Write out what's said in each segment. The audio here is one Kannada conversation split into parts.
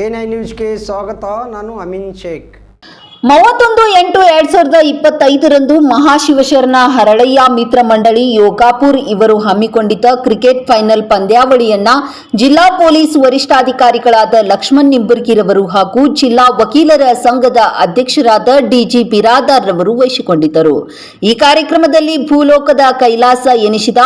ಎ9 ನ್ಯೂಸ್ಗೆ ಸ್ವಾಗತ. ನಾನು ಅಮೀನ್ ಶೇಖ್. 31/8/2025 ಮಹಾಶಿವಶರಣ ಹರಳಯ್ಯ ಮಿತ್ರ ಮಂಡಳಿ ಯೋಗಾಪುರ್ ಇವರು ಹಮ್ಮಿಕೊಂಡಿದ್ದ ಕ್ರಿಕೆಟ್ ಫೈನಲ್ ಪಂದ್ಯಾವಳಿಯನ್ನ ಜಿಲ್ಲಾ ಪೊಲೀಸ್ ವರಿಷ್ಠಾಧಿಕಾರಿಗಳಾದ ಲಕ್ಷ್ಮಣ್ ನಿಂಬರ್ಗಿರವರು ಹಾಗೂ ಜಿಲ್ಲಾ ವಕೀಲರ ಸಂಘದ ಅಧ್ಯಕ್ಷರಾದ ಡಿಜಿ ಬಿರಾದಾರ್ ರವರು ವಹಿಸಿಕೊಂಡಿದ್ದರು. ಈ ಕಾರ್ಯಕ್ರಮದಲ್ಲಿ ಭೂಲೋಕದ ಕೈಲಾಸ ಎನಿಸಿದ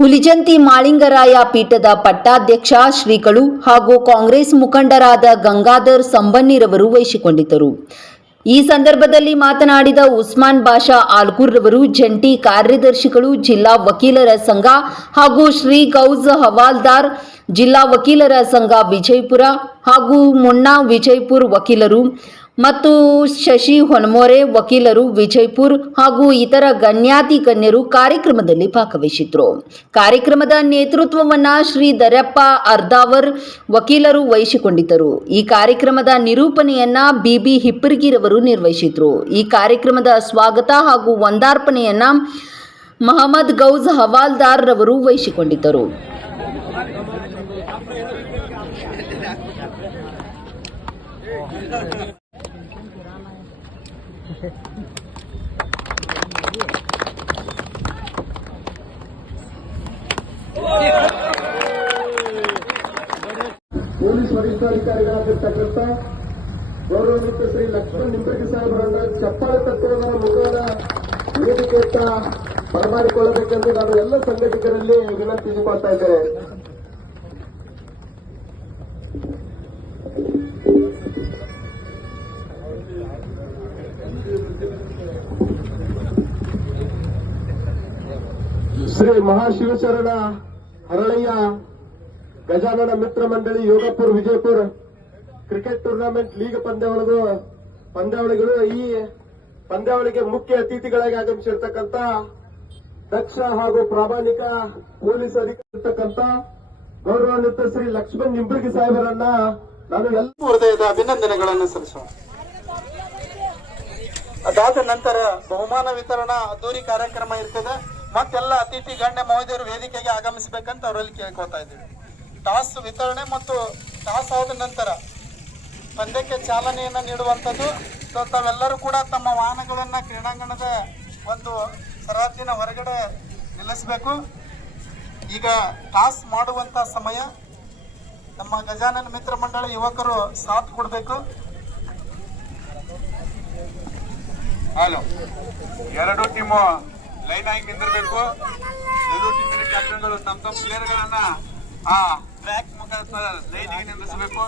ಹುಲಿಜಂತಿ ಮಾಳಿಂಗರಾಯ ಪೀಠದ ಪಟ್ಟಾಧ್ಯಕ್ಷ ಶ್ರೀಗಳು ಹಾಗೂ ಕಾಂಗ್ರೆಸ್ ಮುಖಂಡರಾದ ಗಂಗಾಧರ್ ಸಂಬನ್ನಿರವರು ವಹಿಸಿಕೊಂಡಿದ್ದರು. ಈ ಸಂದರ್ಭದಲ್ಲಿ ಮಾತನಾಡಿದ ಉಸ್ಮಾನ್ ಬಾಷಾ ಆಲ್ಕೂರ್ ರವರು ಜಂಟಿ ಕಾರ್ಯದರ್ಶಿಗಳು, ಜಿಲ್ಲಾ ವಕೀಲರ ಸಂಘ ಹಾಗೂ ಶ್ರೀ ಗೌಜ್ ಹವಾಲ್ದಾರ್ ಜಿಲ್ಲಾ ವಕೀಲರ ಸಂಘ ವಿಜಯಪುರ ಹಾಗೂ ಮುನ್ನಾ ವಿಜಯಪುರ ವಕೀಲರು ಮತ್ತು ಶಶಿ ಹೊನಮೊರೆ ವಕೀಲರು ವಿಜಯಪುರ ಹಾಗೂ ಇತರ ಗಣ್ಯಾತಿ ಗಣ್ಯರು ಕಾರ್ಯಕ್ರಮದಲ್ಲಿ ಭಾಗವಹಿಸಿದ್ರು. ಕಾರ್ಯಕ್ರಮದ ನೇತೃತ್ವವನ್ನ ಶ್ರೀ ದರ್ಯಪ್ಪ ಅರ್ದಾವರ್ ವಕೀಲರು ವಹಿಸಿಕೊಂಡಿದ್ದರು. ಈ ಕಾರ್ಯಕ್ರಮದ ನಿರೂಪಣೆಯನ್ನ ಬಿಬಿ ಹಿಪ್ಪರಗಿರವರು ನಿರ್ವಹಿಸಿದ್ರು. ಈ ಕಾರ್ಯಕ್ರಮದ ಸ್ವಾಗತ ಹಾಗೂ ವಂದಾರ್ಪಣೆಯನ್ನ ಮಹಮ್ಮದ್ ಗೌಜ್ ಹವಾಲ್ದಾರ್ ರವರು ವಹಿಸಿಕೊಂಡಿದ್ದರು. ಪೊಲೀಸ್ ವರಿಷ್ಠಾಧಿಕಾರಿಗಳಾಗಿರ್ತಕ್ಕಂಥ ಗೌರವಾನ್ವಿತ ಶ್ರೀ ಲಕ್ಷ್ಮಣ್ ನಿಂಬರ್ಗಿ ಸಾಹೇಬರನ್ನ ಚಪ್ಪಾಳೆ ತಟ್ಟುವುದರ ಮುಖಾಂತರ ವೇದಿಕೆಯತ್ತ ಬರಮಾಡಿಕೊಳ್ಳಬೇಕೆಂದು ನಾನು ಎಲ್ಲ ಸಂಘಟಕರಲ್ಲಿ ವಿನಂತಿಸಿಕೊಳ್ತಾ ಇದ್ದೇನೆ. ಶ್ರೀ ಮಹಾಶಿವಶರಣ ಹರಳಯ್ಯ ಗಜಾನನ ಮಿತ್ರ ಮಂಡಳಿ ಯೋಗಪುರ್ ವಿಜಯಪುರ ಕ್ರಿಕೆಟ್ ಟೂರ್ನಮೆಂಟ್ ಲೀಗ್ ಪಂದ್ಯಾವಳಿಗಳು ಈ ಪಂದ್ಯಾವಳಿಗೆ ಮುಖ್ಯ ಅತಿಥಿಗಳಾಗಿ ಆಗಮಿಸಿರ್ತಕ್ಕಂಥ ದಕ್ಷ ಹಾಗೂ ಪ್ರಾಮಾಣಿಕ ಪೊಲೀಸ್ ಅಧಿಕಾರಿರ್ತಕ್ಕಂಥ ಗೌರವಾನ್ವಿತ ಶ್ರೀ ಲಕ್ಷ್ಮಣ್ ನಿಂಬರ್ಗಿ ಸಾಹೇಬರನ್ನ ನಾನು ಎಲ್ಲ ಹೃದಯದ ಅಭಿನಂದನೆಗಳನ್ನು ಸಲ್ಲಿಸೋಣ. ಅದಾದ ನಂತರ ಬಹುಮಾನ ವಿತರಣಾ ಅದ್ದೂರಿ ಕಾರ್ಯಕ್ರಮ ಇರ್ತದೆ. ಮತ್ತೆಲ್ಲ ಅತಿಥಿ ಗಣ್ಯ ಮಹೋದಯರು ವೇದಿಕೆಗೆ ಆಗಮಿಸಬೇಕಂತ ಅವರಲ್ಲಿ ಕೇಳ್ಕೊತಾ ಇದ್ದೀವಿ. ಟಾಸ್ ವಿತರಣೆ ಮತ್ತು ಟಾಸ್ ಆದ ನಂತರ ಪಂದ್ಯಕ್ಕೆ ಚಾಲನೆಯನ್ನು ನೀಡುವಂಥದ್ದು. ಸೊ ತಾವೆಲ್ಲರೂ ಕೂಡ ತಮ್ಮ ವಾಹನಗಳನ್ನು ಕ್ರೀಡಾಂಗಣದ ಒಂದು ಸರಹದ್ದಿನ ಹೊರಗಡೆ ನಿಲ್ಲಿಸಬೇಕು. ಈಗ ಟಾಸ್ ಮಾಡುವಂಥ ಸಮಯ ನಮ್ಮ ಗಜಾನನ ಮಿತ್ರ ಮಂಡಳಿ ಯುವಕರು ಸಾಥ್ ಕೊಡಬೇಕು. ಹಲೋ, ಎರಡು ಟೀಮು ಲೈನ್ ಆಗಿ ನಿಂದಿರಬೇಕು. ಎರಡು ಟೀಮಿನ ಕ್ಯಾಪ್ಟನ್ಗಳು ತಮ್ಮ ತಮ್ಮ ಪ್ಲೇಯರ್ಗಳನ್ನ ಆ ಟ್ರ್ಯಾಕ್ ಮುಖಾಂತರ ಲೈನಿಗೆ ನಿಲ್ಲಿಸಬೇಕು.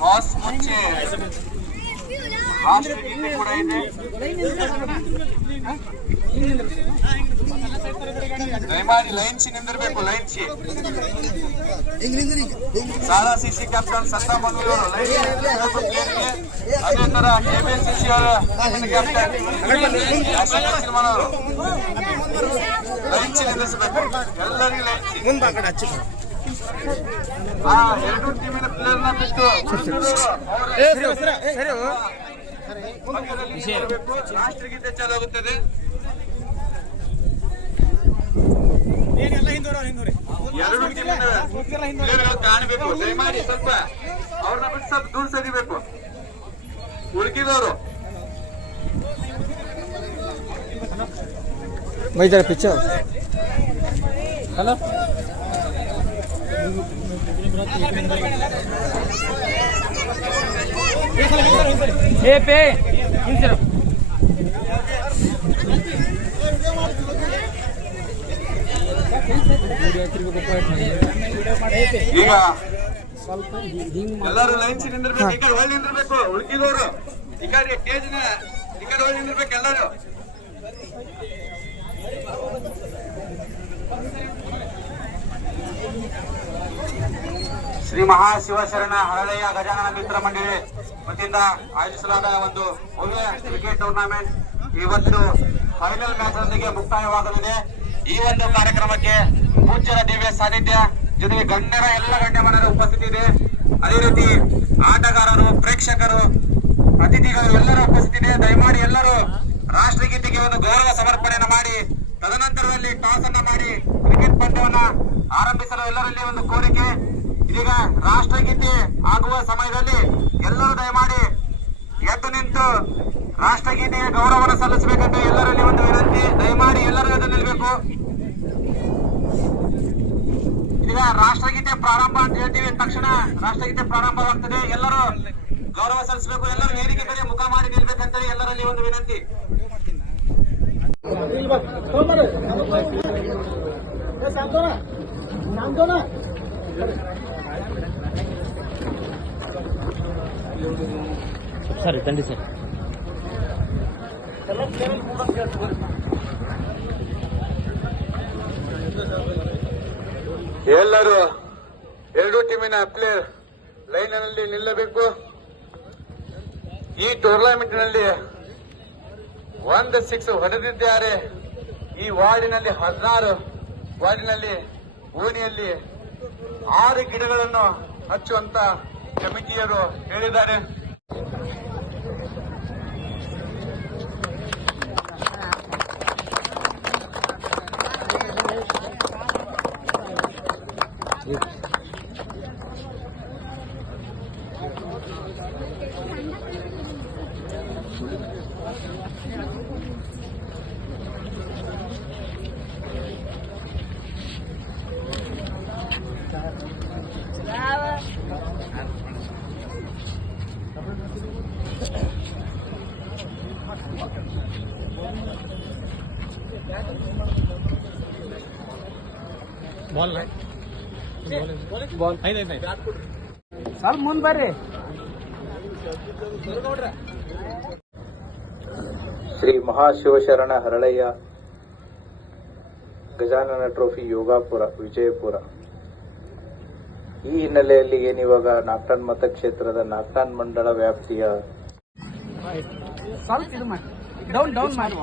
ಟಾಸ್ ಮುಂಚೆ ರಾಷ್ಟ್ರಗೀತೆ ಕೂಡ ಇದೆ. ದಯಮಾಡಿ ಲೈನ್ಸಿ ನಿಂದಿರಬೇಕು. ಲೈನ್ಸಿ ಸಾರಾ ಸಿಸಿ ಕ್ಯಾಪ್ಟನ್ ಸತ್ತಾ ಮಂಗಳೂರು ಪ್ಲೇಯರ್ಗೆ, ಅದೇ ತರ ಕೆಬಿಎನ್ಸಿಸಿ ಅವರ ಕ್ಯಾಪ್ಟನ್ ಅವರು ಲೈನ್ಸಿ ನಿಂದಿಸಬೇಕು. ಎಲ್ಲರಿಗೂ ಲೈನ್ಸಿ. ಎರಡು ಟೀಮಿನ ಪ್ಲೇಯರ್ನ ಬಿಟ್ಟು ರಾಷ್ಟ್ರಗೀತೆ ಚಾಲಾಗುತ್ತದೆ. ಎರಡು ಟೀಮಿನ ಪ್ಲೇಯರ್ಗಳು ಕಾಣಬೇಕು. ದಯಮಾಡಿ ಸ್ವಲ್ಪ ಅವ್ರನ್ನ ಬಿಟ್ಟು ಸ್ವಲ್ಪ ದೂರ ಸರಿಬೇಕು. ಉಳ್ಕಿದವರು ಬೈದಾರ ಪಿಕ್ಚರ್. ಹಲೋ, ಈಗ ಎಲ್ಲರೂ ಲೈನ್ಸ್ ನಿಂದಿರ್ಬೇಕು. ಈ ಕಡೆ ಹೊಳ್ಳಿ ನಿಂದಿರ್ಬೇಕು. ಉಳ್ಕಿದವರು ಈ ಕಡೆ ಕೇಜಿನ ಈ ಕಡೆ ಹೊಳ್ಳಿ ನಿಂದಿರ್ಬೇಕು. ಎಲ್ಲರೂ ಶ್ರೀ ಮಹಾಶಿವಶರಣ ಹರಳಯ್ಯ ಗಜಾನನ ಮಿತ್ರ ಮಂಡಳಿ ವತಿಯಿಂದ ಆಯೋಜಿಸಲಾದ ಒಂದು ಭವ್ಯ ಕ್ರಿಕೆಟ್ ಟೂರ್ನಮೆಂಟ್ ಇವತ್ತು ಫೈನಲ್ ಮ್ಯಾಚ್ ನೊಂದಿಗೆ ಮುಕ್ತಾಯವಾಗಲಿದೆ. ಈ ಒಂದು ಕಾರ್ಯಕ್ರಮಕ್ಕೆ ಪೂಜ್ಯರ ದಿವ್ಯ ಸಾನ್ನಿಧ್ಯ ಜೊತೆಗೆ ಗಣ್ಯರ ಎಲ್ಲ ಗಣ್ಯಮಾನರ ಉಪಸ್ಥಿತಿ ಇದೆ. ಅದೇ ರೀತಿ ಆಟಗಾರರು, ಪ್ರೇಕ್ಷಕರು, ಅತಿಥಿಗಳು ಎಲ್ಲರ ಉಪಸ್ಥಿತಿ ಇದೆ. ದಯಮಾಡಿ ಎಲ್ಲರೂ ರಾಷ್ಟ್ರಗೀತೆಗೆ ಒಂದು ಗೌರವ ಸಮರ್ಪಣೆಯನ್ನು ಮಾಡಿ ತದನಂತರದಲ್ಲಿ ಟಾಸ್ ಅನ್ನ ಮಾಡಿ ಕ್ರಿಕೆಟ್ ಪಂದ್ಯವನ್ನ ಆರಂಭಿಸಲು ಎಲ್ಲರಲ್ಲಿ ಒಂದು ಕೋರಿಕೆ. ಇದೀಗ ರಾಷ್ಟ್ರಗೀತೆ ಆಗುವ ಸಮಯದಲ್ಲಿ ಎಲ್ಲರೂ ದಯಮಾಡಿ ಎದ್ದು ನಿಂತು ರಾಷ್ಟ್ರಗೀತೆಗೆ ಗೌರವವನ್ನು ಸಲ್ಲಿಸಬೇಕಂತ ಎಲ್ಲರಲ್ಲಿ ಒಂದು ವಿನಂತಿ. ದಯಮಾಡಿ ಎಲ್ಲರೂ ಎದ್ದು ನಿಲ್ಲಬೇಕು. ಈಗ ರಾಷ್ಟ್ರಗೀತೆ ಪ್ರಾರಂಭ ಅಂತ ಹೇಳ್ತೀವಿ, ತಕ್ಷಣ ರಾಷ್ಟ್ರಗೀತೆ ಪ್ರಾರಂಭವಾಗ್ತದೆ. ಎಲ್ಲರೂ ಗೌರವ ಸಲ್ಲಿಸಬೇಕು. ಎಲ್ಲರೂ ವೇದಿಕೆ ಮೇಲೆ ಮುಖ ಮಾಡಿ ನಿಲ್ಬೇಕಂತೇಳಿ ಎಲ್ಲರಲ್ಲಿ ಒಂದು ವಿನಂತಿ. ಸರಿ ದಂಡಿ ಸರ್. ಎಲ್ಲರೂ ಎರಡು ಟೀಮಿನ ಪ್ಲೇಯರ್ ಲೈನ್ನಲ್ಲಿ ನಿಲ್ಲಬೇಕು. ಈ ಟೂರ್ನಮೆಂಟ್ ನಲ್ಲಿ 1 6 ಹೊಡೆದಿದ್ದಾರೆ. ಈ ವಾರ್ಡಿನಲ್ಲಿ 16 ವಾರ್ಡಿನಲ್ಲಿ ಓಣಿಯಲ್ಲಿ 6 ಗಿಡಗಳನ್ನು ಹಚ್ಚುವಂತ ಕಮಿಟಿಯರು ಹೇಳಿದ್ದಾರೆ. ಬಾಲ್ ಸ್ವಲ್ಪ ಮುಂದೆ ಬರ್ರಿ. ಶ್ರೀ ಮಹಾಶಿವಶರಣ ಹರಳಯ್ಯ ಗಜಾನನ ಟ್ರೋಫಿ ಯೋಗಾಪುರ ವಿಜಯಪುರ. ಈ ಹಿನ್ನೆಲೆಯಲ್ಲಿ ಏನಿವಾಗ ನಾಗ್ಟಾನ್ ಮತಕ್ಷೇತ್ರದ ನಾಗ್ಟಾನ್ ಮಂಡಳ ವ್ಯಾಪ್ತಿಯ ಸ್ವಲ್ಪ ಇದು ಮಾಡಿ ಡೌನ್ ಮಾಡಿ